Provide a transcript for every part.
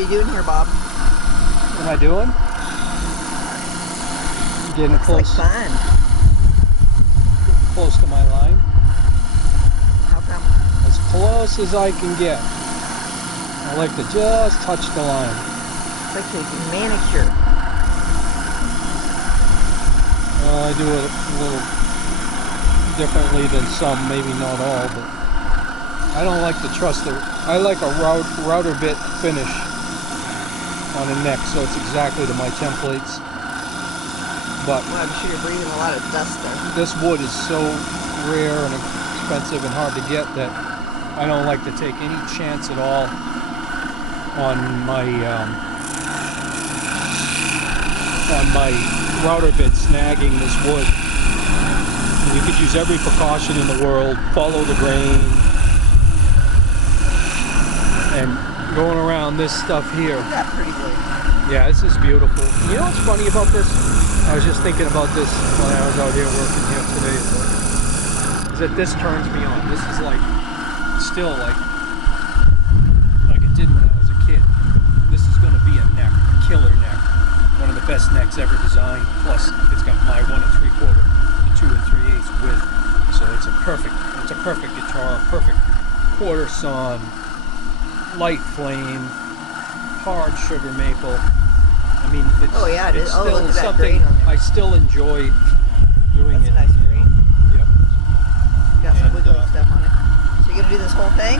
are you doing here, Bob? What am I doing? Getting Looks close. like fun. Getting close to my line. How come? As close as I can get. I like to just touch the line. It's like a manicure. Well, I do it a little differently than some, maybe not all, but I don't like to trust it. I like a router bit finish on a neck, so it's exactly to my templates. But Well, I'm sure you're breathing a lot of dust there. this wood is so rare and expensive and hard to get that I don't like to take any chance at all on my router bit snagging this wood. You could use every precaution in the world, follow the grain, and going around this stuff here. Yeah, pretty good. Yeah, this is beautiful. You know what's funny about this? I was just thinking about this while I was out here working here today. Is that this turns me on. This is like, still like it did when I was a kid. This is going to be a neck, a killer neck. One of the best necks ever designed. Plus, it's got my 1 3/4, 2 3/8 width. So it's a perfect guitar, perfect quarter sawn, light flame, hard sugar maple. I mean, it's, Oh yeah, it is. Oh, look at that something grain on there. I still enjoy doing. That's it. a nice grain. Yep. Got some And, wiggly stuff on it. So you gonna do this whole thing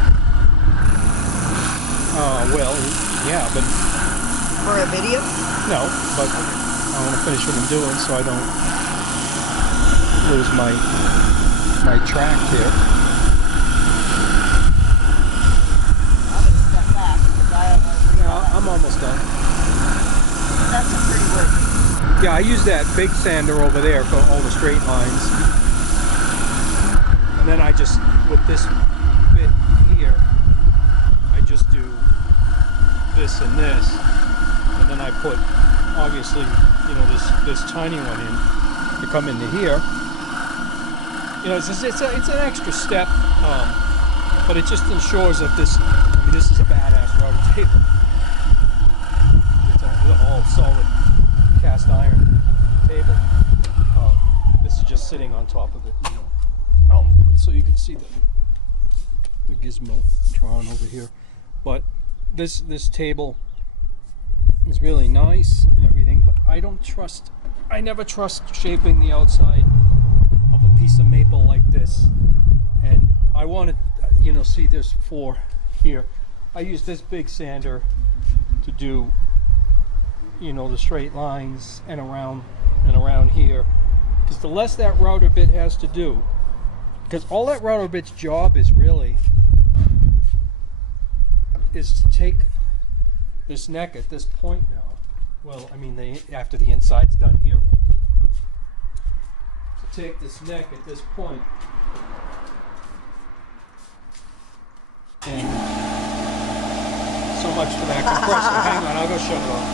Well, yeah, but for a video? no, but I want to finish what I'm doing so I don't lose my track here. I'm gonna step back because I don't want to read all that. I'm almost done. That's some pretty work. Yeah, I use that big sander over there for all the straight lines. And then I just, with this bit here, I just do this and this. And then I put, obviously, you know, this tiny one in to come into here. You know, it's an extra step, but it just ensures that this is a badass router table. It's an all solid cast iron table. This is just sitting on top of it. You know, I'll move it so you can see the Gizmotron over here. But this table is really nice and everything, but I never trust shaping the outside of a piece of maple like this. And I want to, you know, see this for here. I use this big sander to do, you know, the straight lines and around here, because the less that router bit has to do, because all that router bit's job is really is to take this neck at this point now. Well, I mean, after the inside's done here, to take this neck at this point and so much for that compressor. Hang on, I'll go shut it off.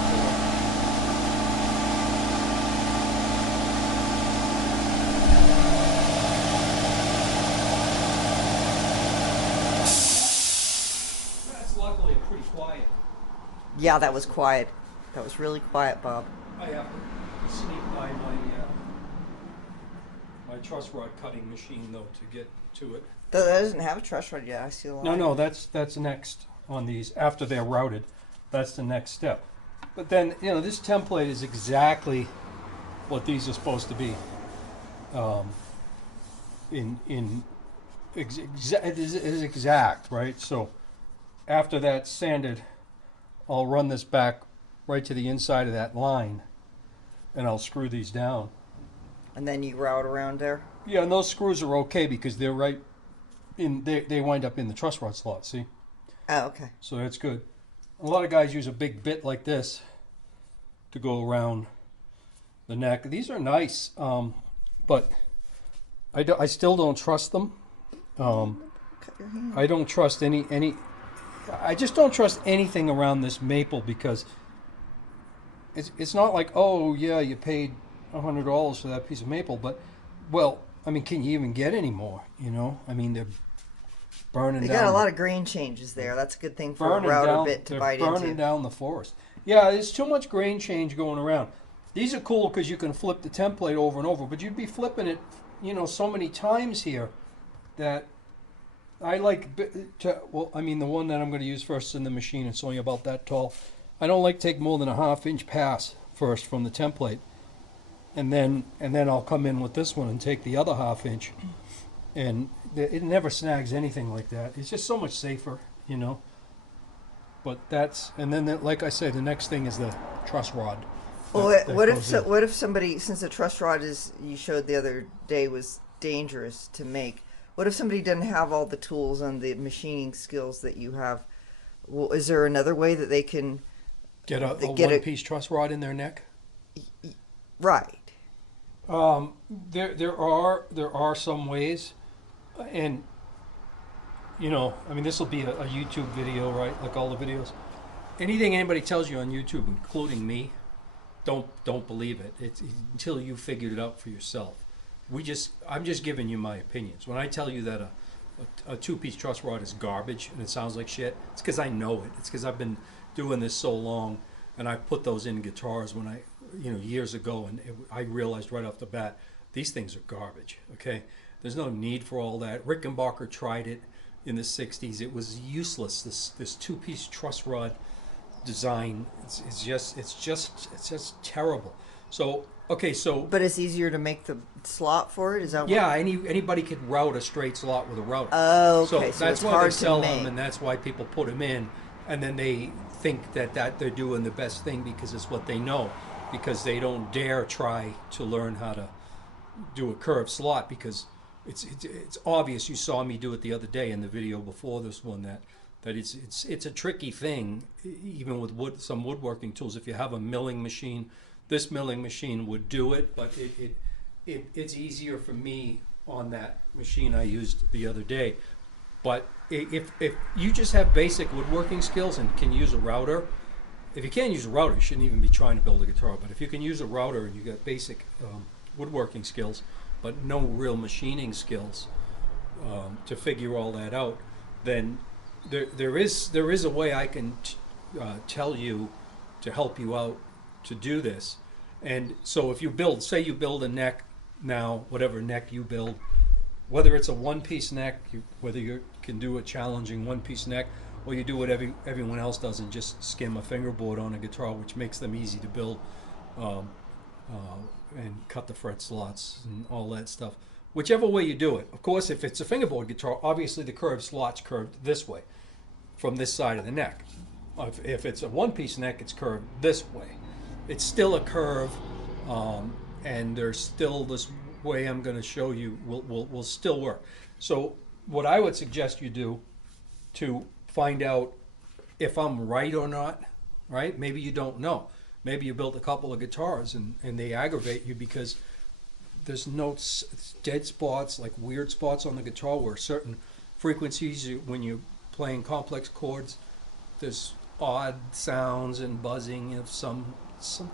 That's luckily pretty quiet. Yeah, that was quiet. That was really quiet, Bob. I have to sneak by my truss rod cutting machine though to get to it. That doesn't have a truss rod yet. I see a line. No, that's next on these after they're routed. That's the next step. But then, you know, this template is exactly what these are supposed to be. It is exact, right? So after that's sanded, I'll run this back right to the inside of that line, and I'll screw these down. And then you route around there? Yeah, and those screws are okay because they're right in, they wind up in the truss rod slot, see? Oh, okay. So that's good. A lot of guys use a big bit like this to go around the neck. These are nice, but I still don't trust them. Cut your hand. I don't trust I just don't trust anything around this maple because it's not like, oh yeah, you paid $100 for that piece of maple, but well, I mean, can you even get any more? You know, I mean, burning They down. got a lot of grain changes there. That's a good thing for a burning router down, bit to they're bite burning into. down the forest. Yeah, there's too much grain change going around. These are cool because you can flip the template over and over, but you'd be flipping it, so many times here that I like well, I mean, the one that I'm going to use first in the machine, it's only about that tall. I don't like to take more than a 1/2 inch pass first from the template, and then I'll come in with this one and take the other 1/2 inch, and it never snags anything like that. It's just so much safer, But and then like I said, the next thing is the truss rod. Well, that what if somebody, since the truss rod you showed the other day was dangerous to make, what if somebody doesn't have all the tools and the machining skills that you have? Well, is there another way that they can get a one-piece truss rod in their neck? Right. There are some ways, and I mean, this will be a YouTube video, right? Like all the videos. Anything anybody tells you on YouTube, including me, don't believe it. It's until you figured it out for yourself. I'm just giving you my opinions. When I tell you that a 2-piece truss rod is garbage and it sounds like shit, it's because I know it. It's because I've been doing this so long, and I put those in guitars when years ago, and I realized right off the bat, these things are garbage. Okay, there's no need for all that. Rickenbacker tried it in the '60s. It was useless. This 2-piece truss rod design, it's just terrible. So okay, but it's easier to make the slot for it. Is that? Yeah, anybody could route a straight slot with a router. Oh, okay. So that's why they sell them, and that's why people put them in, and then they think that they're doing the best thing because it's what they know, because they don't dare try to learn how to do a curved slot, because it's obvious. You saw me do it the other day in the video before this one, that it's a tricky thing, even with some woodworking tools. If you have a milling machine, this milling machine would do it, but it's easier for me on that machine I used the other day. But if you just have basic woodworking skills and can use a router, if you can't use a router, you shouldn't even be trying to build a guitar. But if you can use a router and you got basic woodworking skills, but no real machining skills to figure all that out, then there is a way I can tell you to help you out to do this. And so if you say you build a neck now, whatever neck you build, whether it's a 1-piece neck, whether you can do a challenging 1-piece neck, or you do what everyone else does and just skim a fingerboard on a guitar, which makes them easy to build, and cut the fret slots and all that stuff. Whichever way you do it. Of course, if it's a fingerboard guitar, obviously the curved slot's curved this way, from this side of the neck. If it's a 1-piece neck, it's curved this way. It's still a curve, and there's still this way I'm going to show you will still work. So what I would suggest you do to find out if I'm right or not, right? Maybe you don't know. Maybe you built a couple of guitars and they aggravate you because there's notes, dead spots, like weird spots on the guitar where certain frequencies, when you're playing complex chords, there's odd sounds and buzzing of some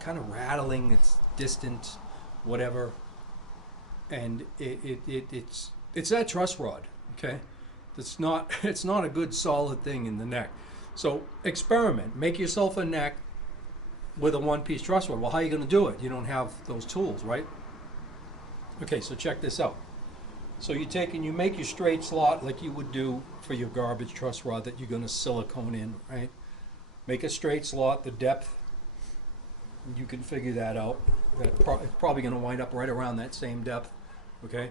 kind of rattling that's distant, whatever. And it's that truss rod, okay? It's not a good solid thing in the neck. So experiment. Make yourself a neck with a 1-piece truss rod. Well, how are you going to do it? You don't have those tools, right? Okay, so check this out. So you take and you make your straight slot like you would do for your garbage truss rod that you're going to silicone in, right? Make a straight slot, the depth, you can figure that out. It's probably going to wind up right around that same depth, okay?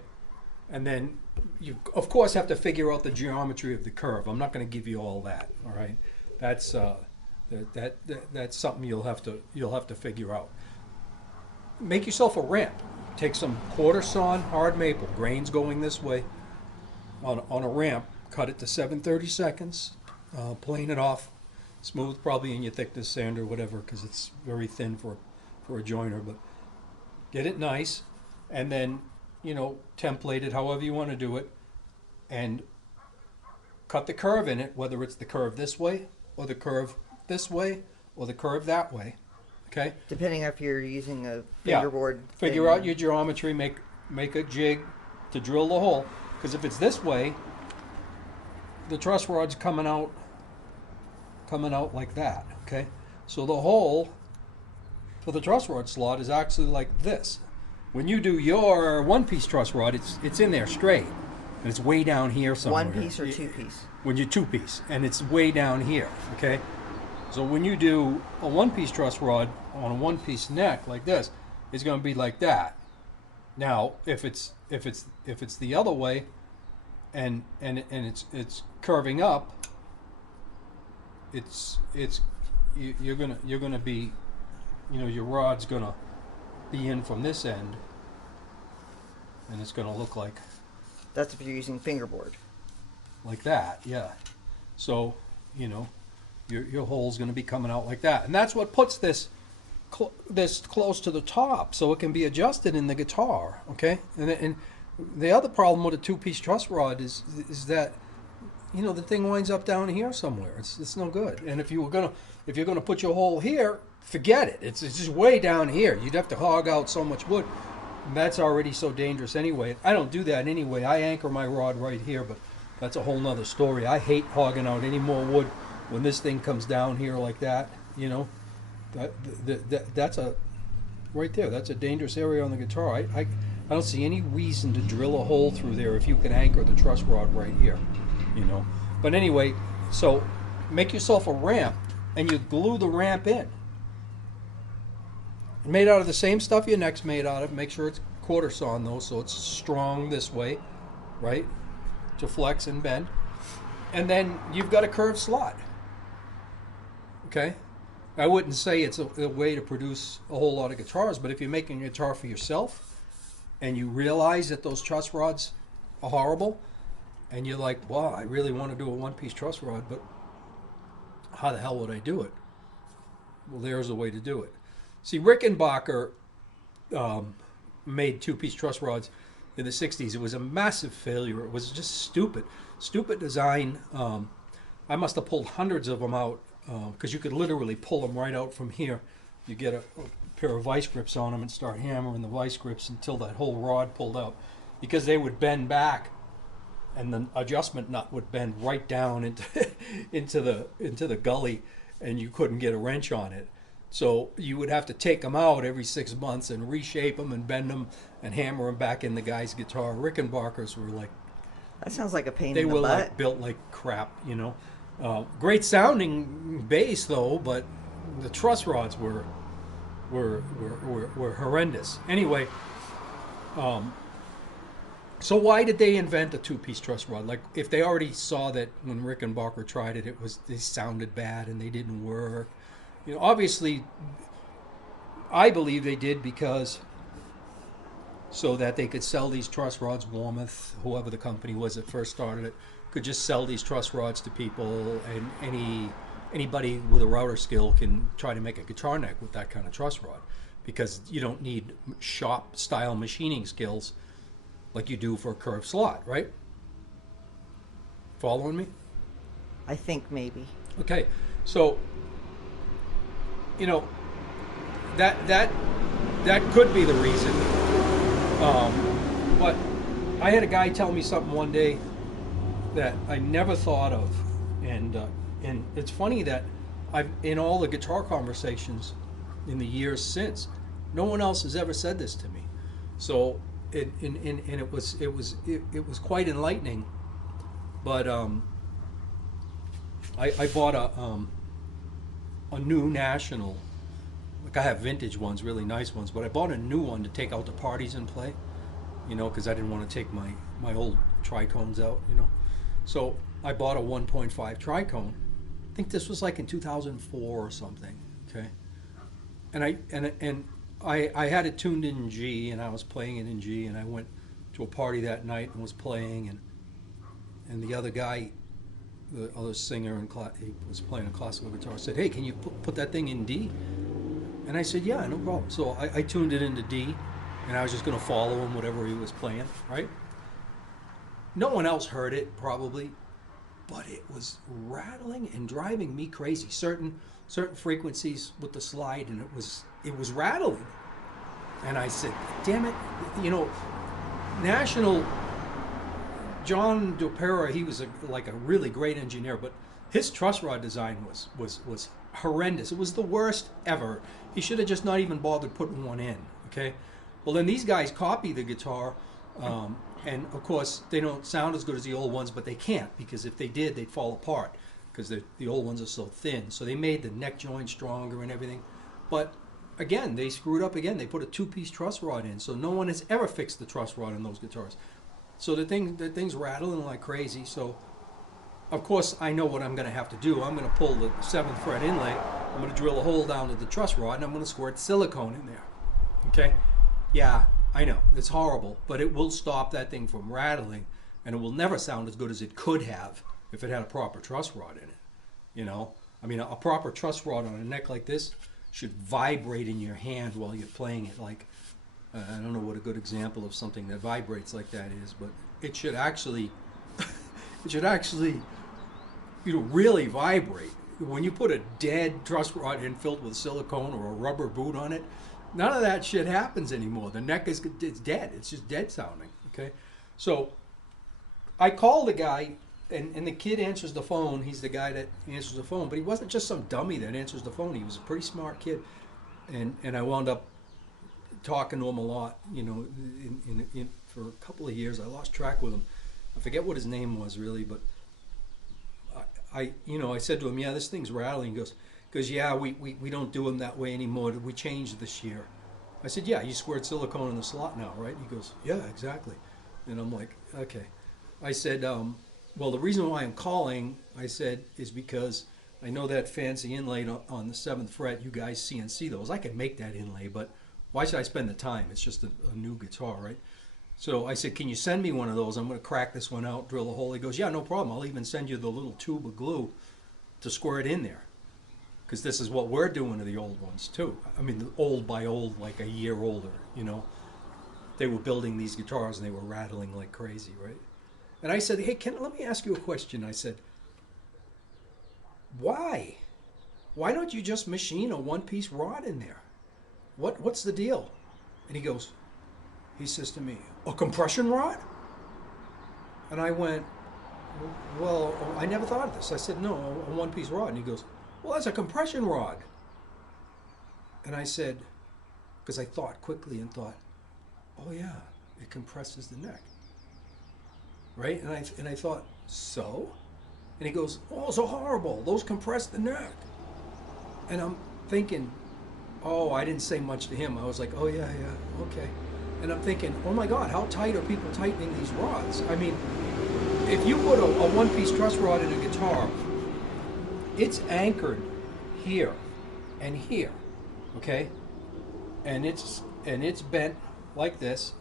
And then you, of course, have to figure out the geometry of the curve. I'm not going to give you all that, all right? That's that's something you'll have to figure out. Make yourself a ramp. Take some quarter sawn hard maple, grains going this way, on a ramp. Cut it to 7/32, plane it off, smooth, probably in your thickness sand or whatever, because it's very thin for a joiner. But get it nice, and then template it however you want to do it, and cut the curve in it, whether it's the curve this way or the curve this way or the curve that way. Okay. Depending if you're using a fingerboard. Yeah. Figure out your geometry. Make a jig to drill the hole. Because if it's this way, the truss rod's coming out like that, okay? So the hole for the truss rod slot is actually like this. When you do your one-piece truss rod, it's in there straight, and it's way down here somewhere. One piece or two piece? When you two-piece, and it's way down here, okay? So when you do a one-piece truss rod on a one-piece neck like this, it's going to be like that. Now, if it's the other way, and it's curving up, you're gonna be, your rod's gonna be in from this end, and it's gonna look like. That's if you're using fingerboard. Like that, yeah. So, your hole's gonna be coming out like that, and that's what puts this close to the top, so it can be adjusted in the guitar. Okay, and the other problem with a two-piece truss rod is that the thing winds up down here somewhere. It's no good. And if you're gonna put your hole here, forget it. It's just way down here. You'd have to hog out so much wood. And that's already so dangerous anyway. I don't do that anyway. I anchor my rod right here, but that's a whole nother story. I hate hogging out any more wood when this thing comes down here like that. That's right there. That's a dangerous area on the guitar. I don't see any reason to drill a hole through there if you can anchor the truss rod right here. But anyway, so make yourself a ramp, and you glue the ramp in. Made out of the same stuff your neck's made out of. Make sure it's quarter sawn though, so it's strong this way, right, to flex and bend. And then you've got a curved slot. Okay, I wouldn't say it's a way to produce a whole lot of guitars, but if you're making a guitar for yourself and you realize that those truss rods are horrible, and you're like, wow, I really want to do a one-piece truss rod, but how the hell would I do it? Well, there's a way to do it. See, Rickenbacker made two-piece truss rods in the 60s. It was a massive failure. It was just stupid. Stupid design. I must have pulled hundreds of them out, because you could literally pull them right out from here. You get a pair of vice grips on them and start hammering the vice grips until that whole rod pulled out, because they would bend back, and the adjustment nut would bend right down into the gully, and you couldn't get a wrench on it. So you would have to take them out every 6 months and reshape them and bend them and hammer them back in the guy's guitar. Rickenbackers were like, that sounds like a pain in they the were butt. like built like crap, Great sounding bass though, but the truss rods were horrendous. Anyway, so why did they invent a two-piece truss rod? Like, if they already saw that when Rickenbacker tried it, they sounded bad and they didn't work. Obviously, I believe they did because so that they could sell these truss rods. Warmoth, whoever the company was that first started it, could just sell these truss rods to people, and anybody with a router skill can try to make a guitar neck with that kind of truss rod, because you don't need shop style machining skills like you do for a curved slot, right? Following me? I think maybe. Okay, so that could be the reason. But I had a guy tell me something one day that I never thought of, and it's funny that I've, in all the guitar conversations in the years since, no one else has ever said this to me. So it was quite enlightening. But I bought a new National. Like, I have vintage ones, really nice ones, but I bought a new one to take out to parties and play, because I didn't want to take my old tricones out, So I bought a 1.5 tricone. I think this was like in 2004 or something, okay? And I had it tuned in G, and I was playing it in G, and I went to a party that night and was playing, and the other guy, the other singer, he was playing a classical guitar, said, hey, can you put that thing in D? And I said, yeah, no problem. So I tuned it into D, and I was just going to follow him, whatever he was playing, right? No one else heard it, probably, but it was rattling and driving me crazy. Certain frequencies with the slide, and it was rattling. And I said, damn it, National John DuPera, he was like a really great engineer, but his truss rod design was horrendous. It was the worst ever. He should have just not even bothered putting one in. Okay, well then these guys copy the guitar, and of course they don't sound as good as the old ones, but they can't, because if they did, they'd fall apart because the old ones are so thin. So they made the neck joint stronger and everything, but again they screwed up again. They put a two-piece truss rod in, so no one has ever fixed the truss rod in those guitars. So the thing's rattling like crazy. So of course I know what I'm going to have to do. I'm going to pull the 7th fret inlay. I'm going to drill a hole down to the truss rod, and I'm going to squirt silicone in there. Okay? Yeah, I know it's horrible, but it will stop that thing from rattling, and it will never sound as good as it could have if it had a proper truss rod in it. You know, I mean, a proper truss rod on a neck like this should vibrate in your hand while you're playing it. Like, I don't know what a good example of something that vibrates like that is, but it should actually, really vibrate. When you put a dead truss rod in filled with silicone or a rubber boot on it, none of that shit happens anymore. The neck it's dead. It's just dead sounding. Okay, so I call the guy, and the kid answers the phone. He's the guy that answers the phone, but he wasn't just some dummy that answers the phone. He was a pretty smart kid, and I wound up talking to him a lot, you know, for a couple of years. I lost track with him. I forget what his name was really, but I said to him, yeah, this thing's rattling. He goes, yeah, we don't do them that way anymore. We changed this year. I said, yeah, you squared silicone in the slot now, right? He goes, yeah, exactly. And I'm like, okay. I said, well, the reason why I'm calling, I said, is because I know that fancy inlay on the 7th fret, you guys CNC those. I can make that inlay, but why should I spend the time? It's just a new guitar, right? So I said, can you send me one of those? I'm going to crack this one out, drill a hole. He goes, yeah, no problem. I'll even send you the little tube of glue to square it in there. Because this is what we're doing to the old ones, too. I mean, old by old, like a year older, you know. They were building these guitars and they were rattling like crazy, right? And I said, hey, let me ask you a question. I said, why? Why don't you just machine a one-piece rod in there? What's the deal? And he says to me, a compression rod? And I went, well, I never thought of this. I said, no, a one-piece rod. And he goes, well, that's a compression rod. And I said, because I thought quickly and thought, oh yeah, it compresses the neck. Right? And I thought, so? And he goes, oh, so horrible. Those compress the neck. And I'm thinking, oh, I didn't say much to him. I was like, oh yeah, okay. And I'm thinking, oh my God, how tight are people tightening these rods? I mean, if you put a one-piece truss rod in a guitar, it's anchored here and here, okay? And it's bent like this.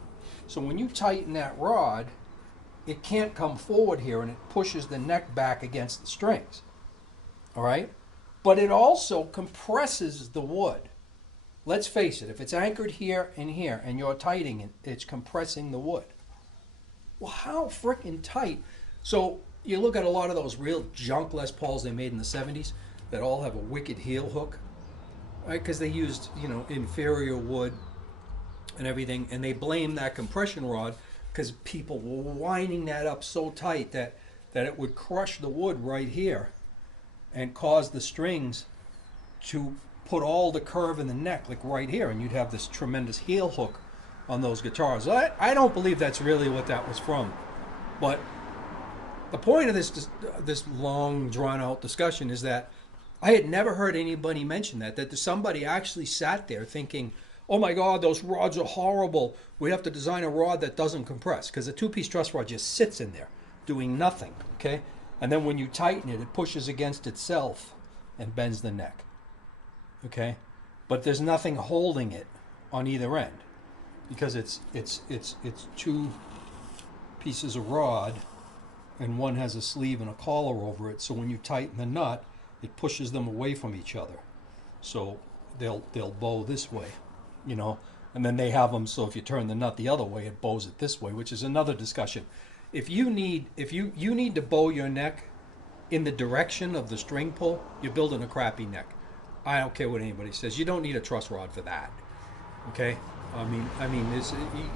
So when you tighten that rod, it can't come forward here, and it pushes the neck back against the strings, all right? But it also compresses the wood. Let's face it, if it's anchored here and here and you're tightening it, it's compressing the wood. Well, how freaking tight? So you look at a lot of those real junk Les Pauls they made in the 70s that all have a wicked heel hook, right? Because they used, inferior wood and everything, and they blame that compression rod because people were winding that up so tight that it would crush the wood right here and cause the strings to put all the curve in the neck, like right here, and you'd have this tremendous heel hook on those guitars. I don't believe that's really what that was from. But the point of this long, drawn-out discussion is that I had never heard anybody mention that somebody actually sat there thinking, oh my God, those rods are horrible. We have to design a rod that doesn't compress, because a two-piece truss rod just sits in there doing nothing, okay? And then when you tighten it, it pushes against itself and bends the neck, okay? But there's nothing holding it on either end, because it's two pieces of rod, and one has a sleeve and a collar over it. So when you tighten the nut, it pushes them away from each other. So they'll bow this way, and then they have them so if you turn the nut the other way, it bows it this way, which is another discussion. If you need to bow your neck in the direction of the string pull, you're building a crappy neck. I don't care what anybody says. You don't need a truss rod for that. Okay? I mean,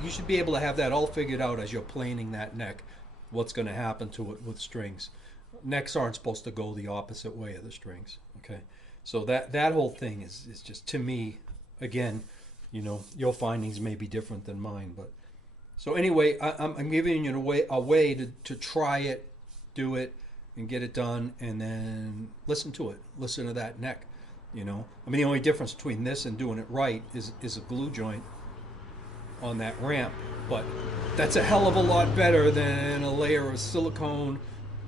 you should be able to have that all figured out as you're planing that neck what's going to happen to it with strings. Necks aren't supposed to go the opposite way of the strings. Okay, so that whole thing is just, to me, again, your findings may be different than mine, but so anyway, I'm giving you a way to try it, do it, and get it done, and then listen to it. Listen to that neck. I mean, the only difference between this and doing it right is a glue joint on that ramp, but that's a hell of a lot better than a layer of silicone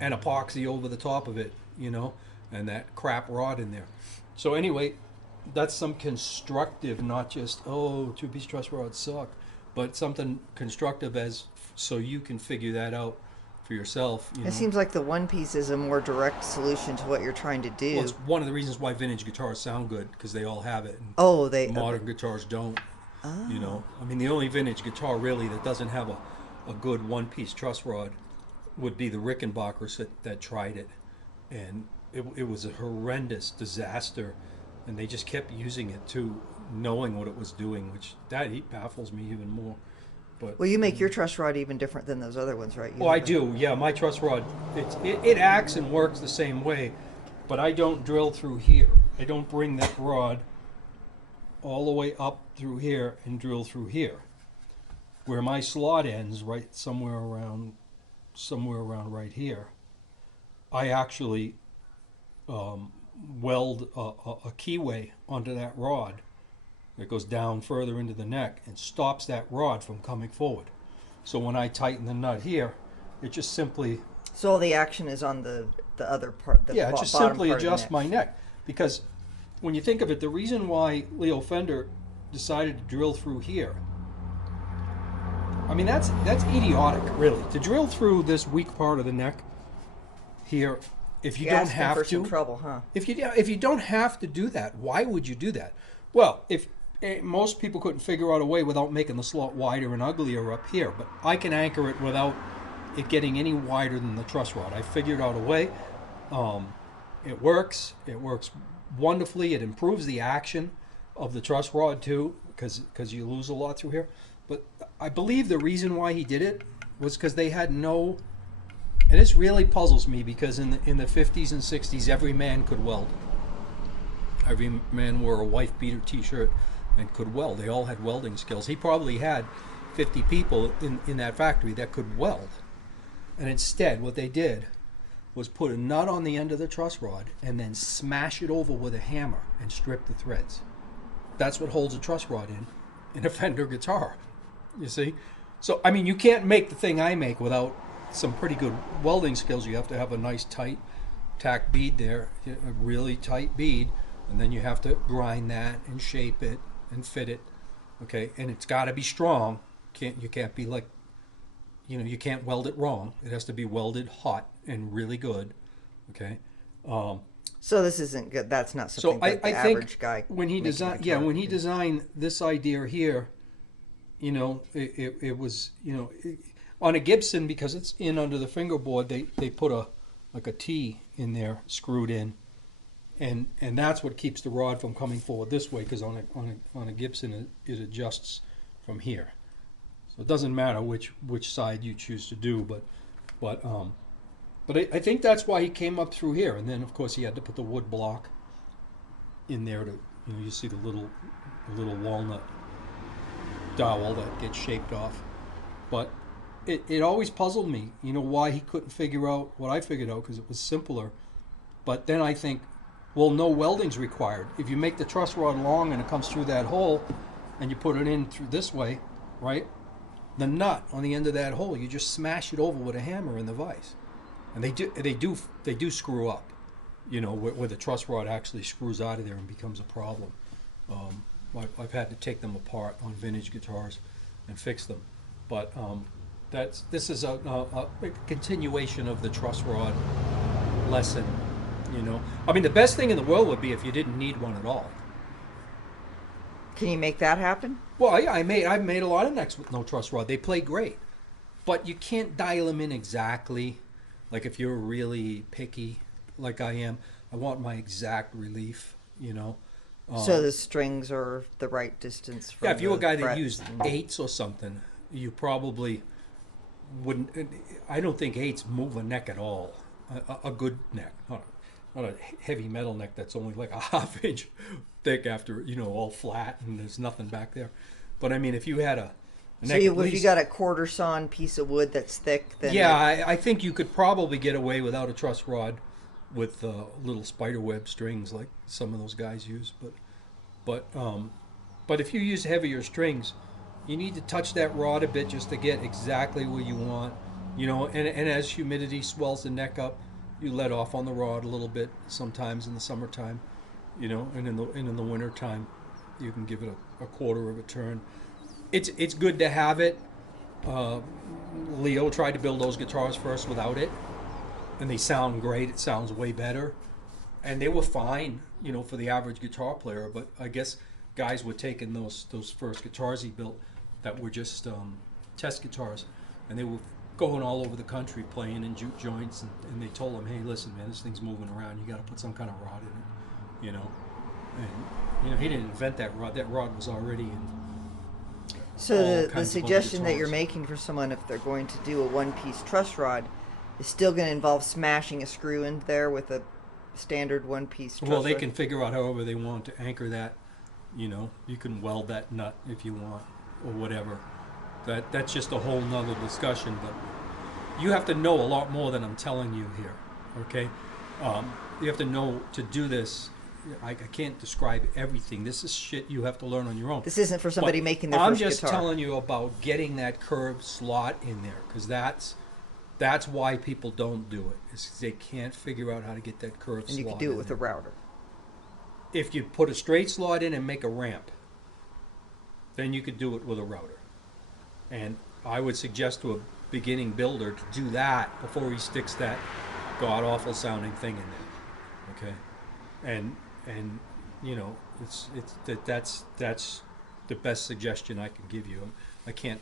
and epoxy over the top of it, and that crap rod in there. So anyway, that's some constructive, not just, oh, two-piece truss rods suck, but something constructive so you can figure that out for yourself. It seems like the one piece is a more direct solution to what you're trying to do. Well, it's one of the reasons why vintage guitars sound good, because they all have it. And modern guitars don't. Oh. I mean, the only vintage guitar really that doesn't have a good one-piece truss rod would be the Rickenbackers that tried it, and it was a horrendous disaster, and they just kept using it too, knowing what it was doing, which he baffles me even more. But well, you make your truss rod even different than those other ones, right? I do. Yeah, my truss rod, it acts and works the same way, but I don't drill through here. I don't bring that rod all the way up through here and drill through here. Where my slot ends, right somewhere around right here, I actually weld a keyway onto that rod that goes down further into the neck and stops that rod from coming forward. So when I tighten the nut here, it just simply... So all the action is on the other part, it just simply adjusts my neck. Because when you think of it, the reason why Leo Fender decided to drill through here, I mean, that's idiotic, really. To drill through this weak part of the neck here, if you don't have to... some trouble, huh? If you don't have to do that, why would you do that? Well, if most people couldn't figure out a way without making the slot wider and uglier up here, but I can anchor it without it getting any wider than the truss rod. I figured out a way. It works. It works wonderfully. It improves the action of the truss rod too, because you lose a lot through here. But I believe the reason why he did it was because they had no... And this really puzzles me, because in the 50s and 60s, every man could weld. Every man wore a wife beater t-shirt and could weld. They all had welding skills. He probably had 50 people in that factory that could weld. And instead, what they did was put a nut on the end of the truss rod and then smash it over with a hammer and strip the threads. That's what holds a truss rod in a Fender guitar, you see? So, I mean, you can't make the thing I make without some pretty good welding skills. You have to have a nice tight tack bead there, a really tight bead, and then you have to grind that and shape it and fit it, okay? And it's got to be strong. You can't be like, you can't weld it wrong. It has to be welded hot and really good, okay? So this isn't good. That's not something that the average guy. When he designed this idea here, it was, on a Gibson, because it's in under the fingerboard, they put a T in there, screwed in, and that's what keeps the rod from coming forward this way, because on a Gibson it adjusts from here. So it doesn't matter which side you choose to do, but I think that's why he came up through here, and then of course he had to put the wood block in there to, you see the little walnut dowel that gets shaped off. But it always puzzled me, why he couldn't figure out what I figured out, because it was simpler. But then I think, well, no welding's required. If you make the truss rod long and it comes through that hole, and you put it in through this way, right? The nut on the end of that hole, you just smash it over with a hammer in the vise, and they do screw up, where the truss rod actually screws out of there and becomes a problem. I've had to take them apart on vintage guitars and fix them, but this is a continuation of the truss rod lesson. I mean, the best thing in the world would be if you didn't need one at all. Can you make that happen? Well, yeah, I've made a lot of necks with no truss rod. They play great, but you can't dial them in exactly. Like if you're really picky, like I am, I want my exact relief. So the strings are the right distance from if you're a guy that frets used eights or something, you probably wouldn't. I don't think 8s move a neck at all. A good neck, not a heavy metal neck that's only like a half inch thick after, all flat and there's nothing back there. But I mean, if you had a So neck at if you least, got a quarter sawn piece of wood that's thick, then yeah, I think you could probably get away without a truss rod with little spider web strings like some of those guys use. But if you use heavier strings, you need to touch that rod a bit just to get exactly where you want. And as humidity swells the neck up, you let off on the rod a little bit sometimes in the summertime, and in the winter time, you can give it a quarter of a turn. It's good to have it. Leo tried to build those guitars first without it, and they sound great. It sounds way better, and they were fine, for the average guitar player. But I guess guys were taking those first guitars he built that were just test guitars, and they were going all over the country playing in juke joints, and they told him, hey, listen, man, this thing's moving around. You got to put some kind of rod in it, And he didn't invent that rod. That rod was already in. So the suggestion that you're making for someone if they're going to do a one-piece truss rod is still going to involve smashing a screw in there with a standard one-piece truss Well, they rod? can figure out however they want to anchor that. You can weld that nut if you want or whatever. That's just a whole nother discussion. But you have to know a lot more than I'm telling you here. Okay, you have to know to do this. I can't describe everything. This is shit you have to learn on your own. This isn't for somebody But making their I'm first just guitar. telling you about getting that curved slot in there, because that's why people don't do it. Is they can't figure out how to get that curved And slot. you could do it in with there. a router. If you put a straight slot in and make a ramp, then you could do it with a router. And I would suggest to a beginning builder to do that before he sticks that god awful sounding thing in there. Okay, and that's the best suggestion I can give you. I can't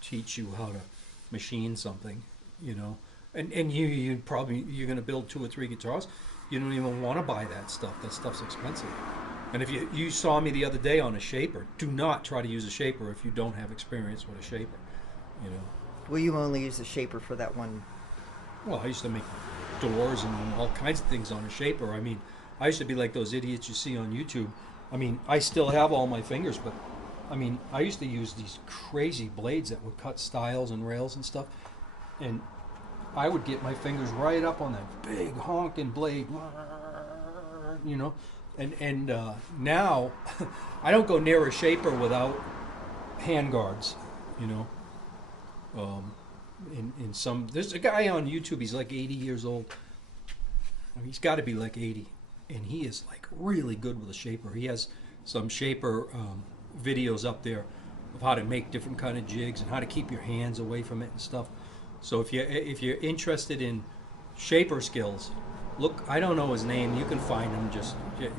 teach you how to machine something. And you're going to build 2 or 3 guitars. You don't even want to buy that stuff. That stuff's expensive. And if you saw me the other day on a shaper, do not try to use a shaper if you don't have experience with a shaper. Well, you only use the shaper for that one. Well, I used to make doors and all kinds of things on a shaper. I mean, I used to be like those idiots you see on YouTube. I mean, I still have all my fingers, but I mean, I used to use these crazy blades that would cut stiles and rails and stuff, and I would get my fingers right up on that big honking blade, and now I don't go near a shaper without hand guards, in some, there's a guy on YouTube, he's like 80 years old. I mean, he's got to be like 80, and he is like really good with a shaper. He has some shaper videos up there of how to make different kind of jigs and how to keep your hands away from it and stuff. So if you're interested in shaper skills, look, I don't know his name, you can find him,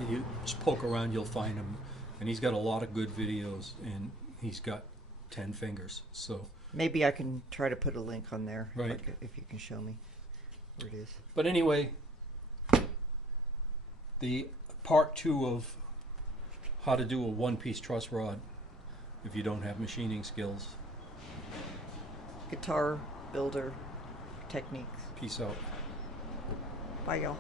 you just poke around, you'll find him, and he's got a lot of good videos, and he's got 10 fingers. So Maybe I can try to put a link on there, Right. like, if you can show me where it is. But anyway, the part 2 of how to do a one-piece truss rod if you don't have machining skills. Guitar builder techniques. Peace out. Bye, y'all.